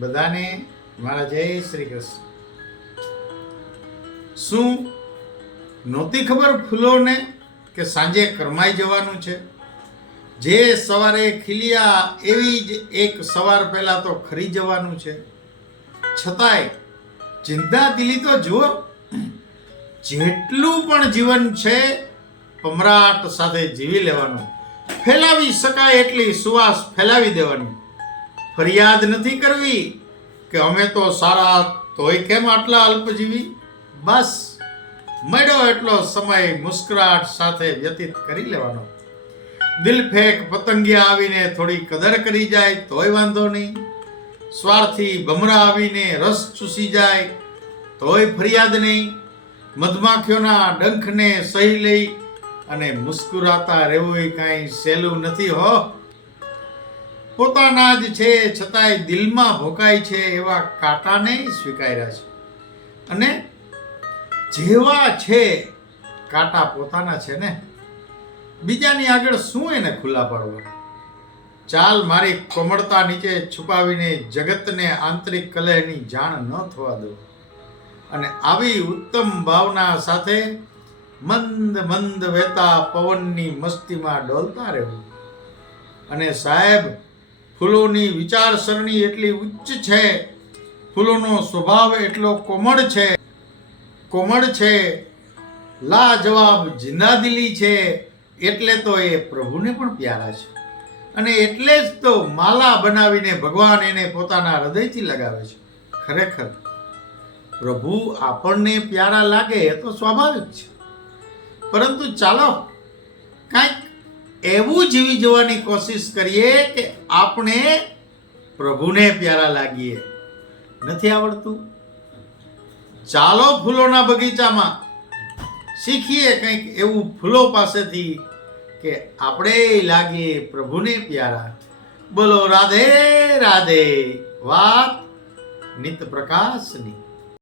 બધાને મારા જય શ્રી કૃષ્ણ. શું નહોતી ખબર ફૂલોને કે સાંજે કરમાઈ જવાનું છે? જે સવારે ખીલ્યા એવી જ એક સવાર પહેલા તો ખરી જવાનું છે. છતાંય ચિંતા દિલી તો જુઓ, જેટલું પણ જીવન છે પમરાટ સાથે જીવી લેવાનું. ફેલાવી શકાય એટલી સુવાસ ફેલાવી દેવાની. ફરિયાદ નથી કરવી કે અમે તો સારા તોય કેમ આટલા અલ્પજીવી. બસ મળ્યો એટલો સમય મુસ્કરાટ સાથે વ્યતીત કરી લેવાનો. દિલ ફેંક પતંગિયા આવીને થોડી કદર કરી જાય તોય વાંધો નહીં. સ્વાર્થી ભમરા આવીને રસ ચૂસી જાય તોય ફરિયાદ નહીં. મધમાખીઓના ડંખને સહી લઈ અને મુસ્કુરાતા રહેવું કાંઈ સહેલું નથી હો. પોતાના જ છે છતાંય દિલમાં ભોકાય છે એવા કાંટાને સ્વીકાર્યા છે. અને જેવા છે કાંટા પોતાના છે ને, બીજાની આગળ શું એને ખુલ્લા પાડવા. ચાલ મારી કોમળતા નીચે છુપાવીને જગતને આંતરિક કલહની જાણ ન થવા દો. અને આવી ઉત્તમ ભાવના સાથે મંદ મંદ વહેતા પવનની મસ્તીમાં ડોલતા રહેવું. અને સાહેબ, ફૂલોની વિચારસરણી એટલી ઉચ્ચ છે, ફૂલોનો સ્વભાવ એટલો કોમળ છે, લાજવાબ જિંદાદિલી છે, એટલે તો એ પ્રભુને પણ પ્યારા છે. અને એટલે જ તો માલા બનાવીને ભગવાન એને પોતાના હૃદયથી લગાવે છે. ખરેખર પ્રભુ આપણને પ્યારા લાગે એ તો સ્વાભાવિક છે, પરંતુ ચાલો કાંઈક એવું જીવી જવાની કોશિશ કરીએ કે આપણે પ્રભુને પ્યારા લાગીએ. નથી આવડતું? ચાલો ફૂલોના બગીચામાં શીખીએ કંઈક એવું ફૂલો પાસેથી કે આપણે લાગીએ પ્રભુને પ્યારા. બોલો રાધે રાધે. વાત નિત પ્રકાશની.